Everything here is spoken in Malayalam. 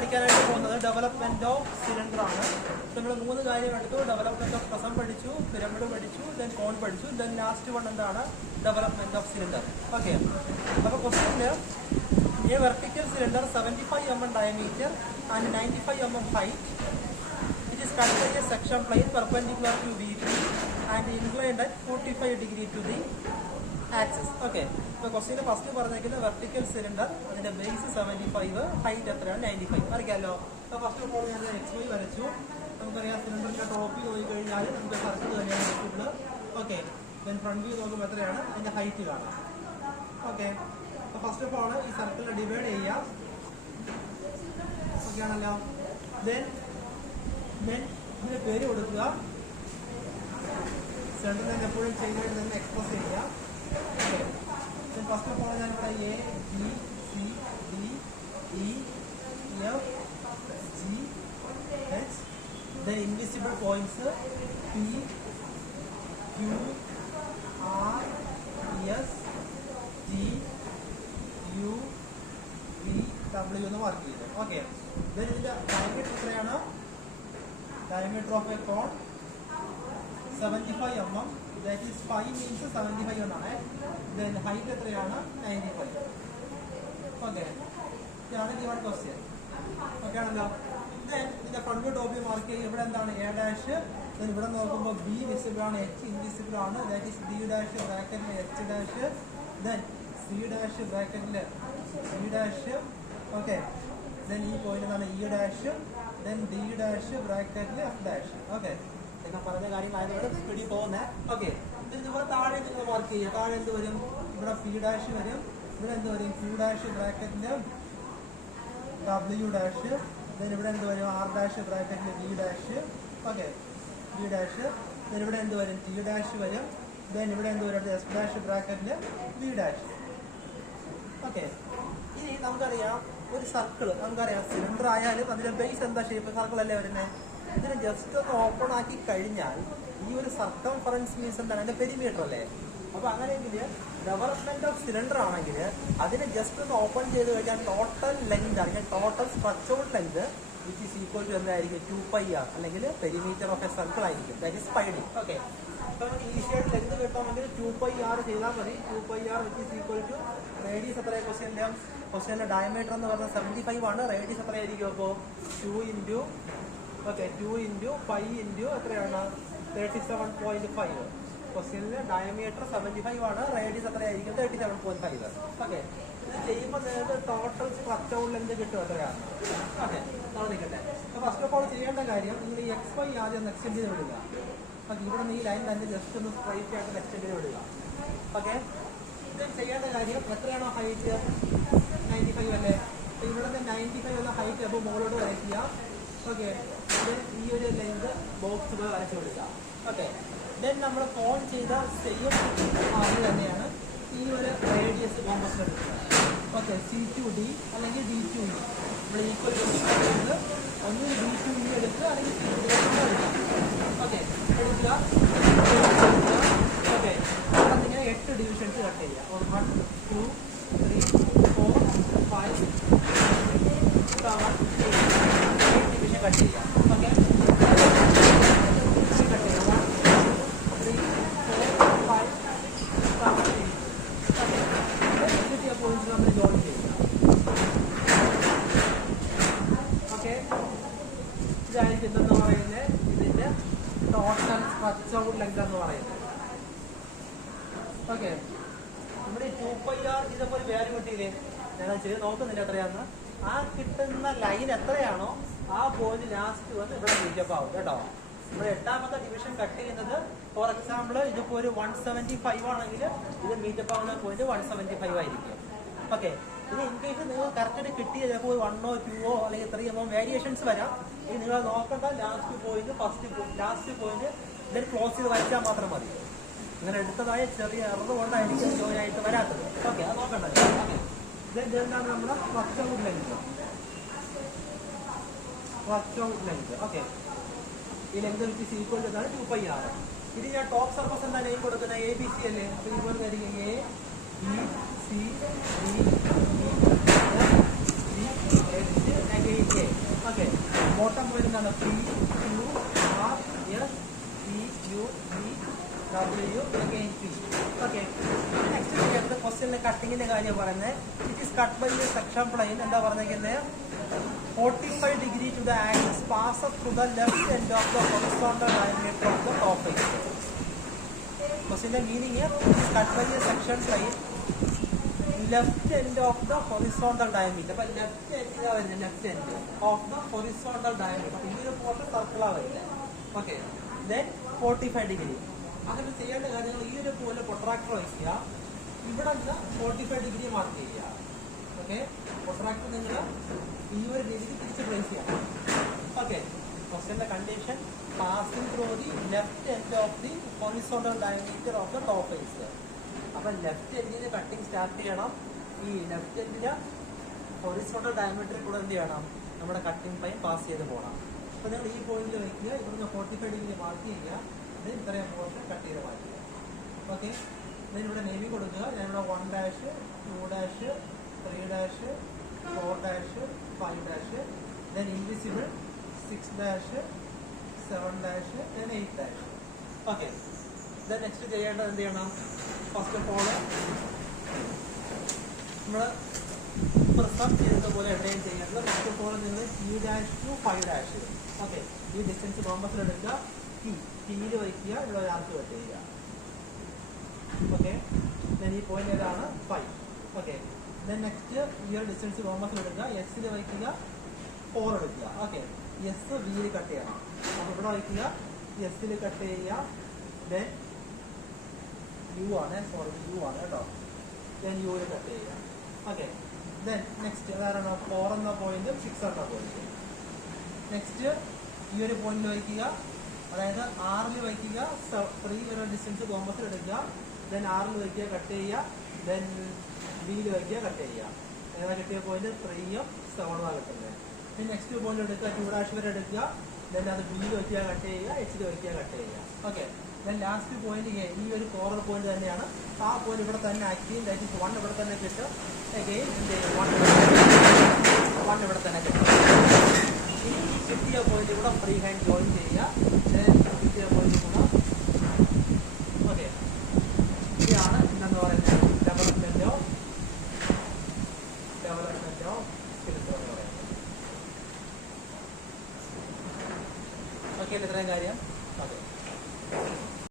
പഠിക്കാനായിട്ട് പോകുന്നത് ഡെവലപ്മെന്റ് ഓഫ് സിലിണ്ടർ ആണ്. നമ്മൾ 3 കാര്യം എടുത്തു. ഡെവലപ്മെന്റ് ഓഫ് പ്രിസം പഠിച്ചു, പിരമിഡ് പഠിച്ചു, ദെൻ കോൺ പഠിച്ചു, ദെൻ ലാസ്റ്റ് വൺ എന്താണ് ഡെവലപ്മെന്റ് ഓഫ് സിലിണ്ടർ. ഓക്കെ, അപ്പോൾ ക്വസ്റ്റ്യനിൽ a vertical cylinder 75 mm diameter and 95 mm height. It is cut by a section plane perpendicular to VP and inclined at 45 degree to the axis. Okay, അപ്പോൾ ക്വസ്റ്റ്യൻ ഫസ്റ്റ് പറഞ്ഞേക്കുന്നത് വെർട്ടിക്കൽ സിലിണ്ടർ, അതിന്റെ ബേസ് 75, ഹൈറ്റ് എത്രയാണ് 95. അറിയാമല്ലോ. അപ്പോൾ ഫസ്റ്റ് ഓഫ് ഓൾ ഞാൻ XY വരച്ചു. നമുക്കറിയാം സിലിണ്ടറിന്റെ ടോപ്പിൽ പോയി കഴിഞ്ഞാൽ നമുക്ക് സർക്കിൾ തന്നെയാണ് possible. Okay, then front view നോക്കുമ്പോൾ എത്രയാണ് അതിന്റെ ഹൈറ്റ് കാണാം. ഓക്കെ, അപ്പോൾ ഫസ്റ്റ് ഓഫ് ഓൾ ഈ സർക്കിളിനെ ഡിവൈഡ് ചെയ്യാം. ഓക്കെ ആണല്ലോ. ദെൻ ഇതിന് പേര് കൊടുക്കുക. സെൻറ്ററിനെ എപ്പോഴും ചെയ്തായിട്ട് തന്നെ എക്സ്പ്രസ് ചെയ്യുക. Okay, then first of all ഞാനിവിടെ A, B, C, D, E, F, G, H, then invisible points P, Q, R, S, T, U, V, W എന്ന് മാർക്ക് ചെയ്തു. ഓക്കെ, ദെൻ ഇതിന്റെ ഡയമീറ്റർ എത്രയാണ്? Diameter of a cone 75 mm, that is 5 means 75 എന്നാണ്. ദെൻ ഹൈറ്റ് എത്രയാണ്? 95. ഓക്കെ, ഇതാണ് ഗിവൺ ക്വസ്റ്റ്യൻ. ഓക്കെ ആണല്ലോ. ദെൻ ഇതിന്റെ ഫ്രണ്ട് ടോപ്പ് മാർക്ക് ചെയ്യും. ഇവിടെ എന്താണ് A ഡാഷ്, ദെൻ ഇവിടെ നോക്കുമ്പോൾ B വിസിബിൾ ആണ്, H ഇൻവിസിബിൾ ആണ്, ദാറ്റ് ഈസ് B ഡാഷ് ബ്രാക്കറ്റിൽ H dash, then C dash ബ്രാക്കറ്റിൽ C ഡാഷ്. ഓക്കെ, ദെൻ ഈ പോയിന്റ് എന്താണ് E dash, then D dash ബ്രാക്കറ്റിൽ F ഡാഷ്. ഓക്കെ, ഞാൻ പറഞ്ഞ കാര്യങ്ങളായതുകൊണ്ട് സ്പീഡിൽ പോകുന്നത്. ഓക്കെ, ഇതുപോലെ താഴെ നിങ്ങൾ മാർക്ക് ചെയ്യുക. താഴെ എന്ത് വരും? ഇവിടെ P ഡാഷ് വരും, ഇവിടെ എന്ത് വരും? Q ഡാഷ് ബ്രാക്കറ്റിൽ W ഡാഷ്, ദെൻ ഇവിടെ എന്ത് വരും? R ഡാഷ് ബ്രാക്കറ്റിൽ V dash. Okay, V dash, then ഇവിടെ എന്ത് വരും? T ഡാഷ് വരും, ദെൻ ഇവിടെ എന്ത് വരും? S ഡാഷ് ബ്രാക്കറ്റിൽ V ഡാഷ്. ഓക്കെ, ഇനി നമുക്കറിയാം ഒരു സർക്കിൾ, നമുക്കറിയാം സിലിണ്ടർ ആയാലും അതിന്റെ ബേസ് എന്താ ഷേപ്പ്? സർക്കിൾ അല്ലേ വരുന്നത്. ഇതിനെ ജസ്റ്റ് ഒന്ന് ഓപ്പൺ ആക്കി കഴിഞ്ഞാൽ ഈ ഒരു സർക്കംഫറൻസ് മീൻസ് എന്താണ്? അതിന്റെ പെരിമീറ്റർ അല്ലേ. അപ്പോൾ അങ്ങനെയെങ്കിൽ ഡെവലപ്മെന്റ് ഓഫ് സിലിണ്ടർ ആണെങ്കിൽ അതിനെ ജസ്റ്റ് ഒന്ന് ഓപ്പൺ ചെയ്ത് കഴിഞ്ഞാൽ ടോട്ടൽ ലെങ്ത് അല്ലെങ്കിൽ total structured length which is equal to എന്തായിരിക്കും? 2πr അല്ലെങ്കിൽ പെരിമീറ്റർ ഓഫ് എ സർക്കിൾ ആയിരിക്കും. That is pi d. ഓക്കെ, അപ്പോൾ നമുക്ക് ഈസി ആയിട്ട് ലെങ്ത് കിട്ടണമെങ്കിൽ 2πr ചെയ്താൽ മതി. 2πr which is equal to radius എത്രയാണ്? ക്വസ്റ്റ്യൻ്റെ ഡയമീറ്റർ എന്ന് പറഞ്ഞാൽ 75 ആണ്. റേഡിയസ് എത്രയായിരിക്കും? അപ്പോൾ 2 ഇൻറ്റു പൈ ഇൻറ്റു എത്രയാണ്? 37.5. ക്വസ്റ്റ്യനിൽ ഡയമീറ്റർ 75 ആണ്, റേഡിയസ് എത്രയായിരിക്കും? 37.5. ഓക്കെ, ഇത് ചെയ്യുമ്പോൾ നിങ്ങൾക്ക് ടോട്ടൽ സ്ട്രക്ചർ ലെങ്ത് കിട്ടും എത്രയാണ്? ഓക്കെ, നമ്മൾ നിൽക്കട്ടെ. അപ്പോൾ ഫസ്റ്റ് ഓഫ് ഓൾ ചെയ്യേണ്ട കാര്യം, നിങ്ങൾ ഈ XY ആദ്യം ഒന്ന് എക്സ്റ്റെൻഡ് ചെയ്ത് വിടുക. ഓക്കെ, ഇവിടെ നിന്ന് ഈ ലൈൻ തന്നെ ജസ്റ്റ് ഒന്ന് സ്ട്രൈറ്റ് ആയിട്ട് എക്സ്റ്റെൻഡ് ചെയ്ത് വിടുക. ഓക്കെ, ഇത് ചെയ്യേണ്ട കാര്യം എത്രയാണോ ഹൈറ്റ്? 95 അല്ലേ. അപ്പോൾ ഇവിടെ നിന്ന് 95 എന്ന ഹൈറ്റ് അപ്പോൾ മുകളോട് വരയ്ക്കുക. ഓക്കെ, ഈ ഒരു ലെങ്ത് ബോക്സ് പോലെ വരച്ചു കൊടുക്കുക. ഓക്കെ, ദെൻ നമ്മൾ ഫോൺ ചെയ്ത സെയിം അത് തന്നെയാണ് ഈ ഒരു റേഡിയസ് കോമ്പസ് എടുക്കുക. ഓക്കെ, C2D അല്ലെങ്കിൽ D2E. നമ്മൾ ഈക്വൽ ചെയ്യുന്നത് ഒന്നിന് D2E എടുക്കുക അല്ലെങ്കിൽ C2D എടുക്കുക. ഓക്കെ, എടുക്കുക. ഓക്കെ, അതിങ്ങനെ 8 ഡിവിഷൻസ് കട്ട് ചെയ്യുക. 1, 2, 3, 4, 5, 6, 7, 8 ഡിവിഷൻ കട്ട് ചെയ്യുക. ഓക്കെ, കട്ട് ചെയ്യുക. 1, 2, 3, 4, 5, 6, 7, 8. കിട്ടിയ പോയിന്റ്സ് നമ്മൾ ജോയിൻ ചെയ്യുക. ഓക്കെ, ഇതായിരിക്കും എന്തെന്ന് പറയുന്നത് ഇതിന്റെ ടോട്ടൽ സ്ട്രക്ചർ ലെങ്ത് എന്ന് പറയുന്നത്. ഓക്കെ, നമ്മുടെ 2πr ഇതേപോലെ വാല്യൂ കിട്ടിയില്ലേ? ഞാൻ ചെയ്ത് നോക്കുന്നില്ല എത്രയാന്ന്. ആ കിട്ടുന്ന ലൈൻ എത്രയാണോ ആ പോയിന്റ് ലാസ്റ്റ് വന്ന് ഇവിടെ മീറ്റപ്പ് ആവും കേട്ടോ. നമ്മൾ 8ാമത്തെ ഡിവിഷൻ കട്ട് ചെയ്യുന്നത് ഫോർ എക്സാമ്പിൾ ഇതിപ്പോൾ ഒരു 175 ആണെങ്കിൽ ഇത് മീറ്റപ്പ് ആവുന്ന പോയിന്റ് 175 ആയിരിക്കും. ഓക്കെ, ഇനി ഇൻ കേസ് നിങ്ങൾ കറക്റ്റായിട്ട് കിട്ടിയ ചിലപ്പോൾ 1ഓ 2ഓ അല്ലെങ്കിൽ 3 വേരിയേഷൻസ് വരാം. ഇനി നിങ്ങൾ നോക്കേണ്ട ലാസ്റ്റ് പോയിന്റ് ലാസ്റ്റ് പോയിന്റ് ഇതിൽ ക്ലോസ് ചെയ്ത് വരച്ചാൽ മാത്രം മതി. ഇങ്ങനെ എടുത്തതായ ചെറിയ എറർ കൊണ്ടായിരിക്കും ജോയിൻ ആയിട്ട് വരാത്തത്. ഓക്കെ, അത് നോക്കണ്ടല്ലോ. ഓക്കെ, ഇതെന്താണ് നമ്മുടെ സ്ട്രക്ചർഡ് ലെങ്ത്. ഓക്കെ, ഈ length which is equal to 2πr. ഇത് ഞാൻ ടോപ്പ് സർഫസ് എന്താ നെയിം കൊടുക്കുന്നത്? ABC അല്ലേ. അപ്പോൾ ഇതുപോലെ ആയിരിക്കും A, B, C, D, E, F, G, H, A. Bottom point എന്താണ്? P, Q, R, S, T, U, V, W, again P. Okay. Next ചെയ്യേണ്ടത് ക്വസ്റ്റ്യനിലെ കട്ടിങ്ങിന്റെ കാര്യം പറയുന്നത്. It is cut by a section plane. എന്താ പറഞ്ഞിരിക്കുന്നത്? 45 degree to the axis passes through the left end of the horizontal diameter of the top face. ക്വസ്റ്റ്യന്റെ meaning cut by a section plane left end of the horizontal diameter. അപ്പൊ ലെഫ്റ്റ് എൻഡിലാ വരുന്നത്, left end of the horizontal diameter. അപ്പൊ ഈ ഒരു പോർഷൻ സർക്കിളാ വരുന്നത്. ഓക്കെ. Then 45 degree. അങ്ങനെ ചെയ്യേണ്ട കാര്യങ്ങൾ ഈ ഒരു പോലെ പ്രൊട്രാക്ടർ വയ്ക്കുക. ഇവിടെ നിന്ന് 45 ഡിഗ്രി മാർക്ക് ചെയ്യുക. ഓക്കെ. പ്രൊട്രാക്ടർ നിങ്ങൾ ഈ ഒരു രീതിയിൽ തിരിച്ച് പ്ലേസ് ചെയ്യാം. ഓക്കെ. ക്വസ്റ്റ്യന്റെ condition passing through the left end of the horizontal diameter of the top face. അപ്പം ലെഫ്റ്റ് എൻഡിന് കട്ടിങ് സ്റ്റാർട്ട് ചെയ്യണം. ഈ ലെഫ്റ്റ് എൻഡിന് ഹൊറിസോണ്ടൽ ഡയമീറ്ററിൽ കൂടെ എന്ത് ചെയ്യണം? നമ്മുടെ കട്ടിങ് പ്ലെയിൻ പാസ് ചെയ്ത് പോകണം. അപ്പോൾ നിങ്ങൾ ഈ പോയിന്റിൽ വയ്ക്കുക. ഇവിടുന്ന് 45 ഡിഗ്രി മാർക്ക് ചെയ്യുക. ഇത് ഇത്രയും പോർഷൻ കട്ട് ചെയ്ത് മാറ്റുക. ഓക്കെ. ഇതിനിവിടെ നെവി കൊടുക്കുക. ഞാനിവിടെ 1 dash 2 dash 3 dash 4 dash 5 dash then invisible 6 dash 7 dash then 8 dash. Okay. Then next ചെയ്യേണ്ടത് എന്ത് ചെയ്യണം? ഫസ്റ്റ് ഓഫ് ഓൾ നമ്മൾ പ്രിസം ചെയ്തതുപോലെ എവിടെയും ചെയ്യേണ്ടത് ഫസ്റ്റ് ഓഫ് ഓൾ നിങ്ങൾ Q dash to 5 dash. Okay. ഈ ഡിസ്റ്റൻസ് കോമ്പസിൽ എടുക്കുക. Tയിൽ വയ്ക്കുക. ഇവിടെ ഒരു ആർക്ക് കട്ട് ചെയ്യുക. ഓക്കെ. ദെൻ ഈ പോയിന്റ് ഏതാണ്? 5. ഓക്കെ. ദെൻ നെക്സ്റ്റ് ഈ ഒരു ഡിസ്റ്റൻസ് കോമ്പസിൽ എടുക്കുക. എസിൽ വയ്ക്കുക. 4 എടുക്കുക. ഓക്കെ. എസ് വിയിൽ കട്ട് ചെയ്യണം. അപ്പോൾ ഇവിടെ വയ്ക്കുക. എസിൽ കട്ട് ചെയ്യുക. ദെൻ യു ആണ്, സോറി യു ആണ് കേട്ടോ. ദെൻ യുയിൽ കട്ട് ചെയ്യുക. ഓക്കെ. ദെൻ നെക്സ്റ്റ് അതാണ് 4 എന്ന പോയിന്റ് 6 എന്ന പോയിന്റ്. നെക്സ്റ്റ് ഈ ഒരു പോയിന്റ് വയ്ക്കുക. അതായത് 6ൽ വയ്ക്കുക. 3 വരെ ഡിസ്റ്റൻസ് കോമ്പസിൽ എടുക്കുക. ദെൻ 6ൽ വയ്ക്കുക, കട്ട് ചെയ്യുക. ദെൻ ബിയിൽ വയ്ക്കുക, കട്ട് ചെയ്യുക. ഏതാ കിട്ടിയ പോയിന്റ്? 3യും 7 കിട്ടുന്നത്. പിന്നെ നെക്സ്റ്റ് പോയിന്റ് എടുക്കുക. 2 ഡാഷ് വരെ എടുക്കുക. ദെൻ അത് ബിയിൽ വയ്ക്കുക, കട്ട് ചെയ്യുക. എച്ചിൽ വയ്ക്കുക, കട്ട് ചെയ്യുക. ഓക്കെ. ദെൻ ലാസ്റ്റ് പോയിന്റ് ഈ ഒരു കോർണർ പോയിന്റ് തന്നെയാണ്. ആ പോയിന്റ് ഇവിടെ തന്നെ ആക്ട് ചെയ്യും. ദാറ്റ് ഈസ് 1 ഇവിടെ തന്നെ കിട്ടും. അഗെയിൻ 1 ഇവിടെ തന്നെ കിട്ടും. ഇനി ഈ കിട്ടിയ പോയിന്റ് കൂടെ ഫ്രീ ഹാൻഡ് ജോയിൻ ചെയ്യുക. കിട്ടിയ പോയിന്റ് കൂടെ. ഓക്കെ. ഇതാണ് എന്താന്ന് പറയുന്നത് ഡെവലപ്മെന്റ് ഓഫ് സ്കിൽസ് എന്ന് പറയുന്നത്. ഓക്കെ. ഇത്രയും കാര്യം.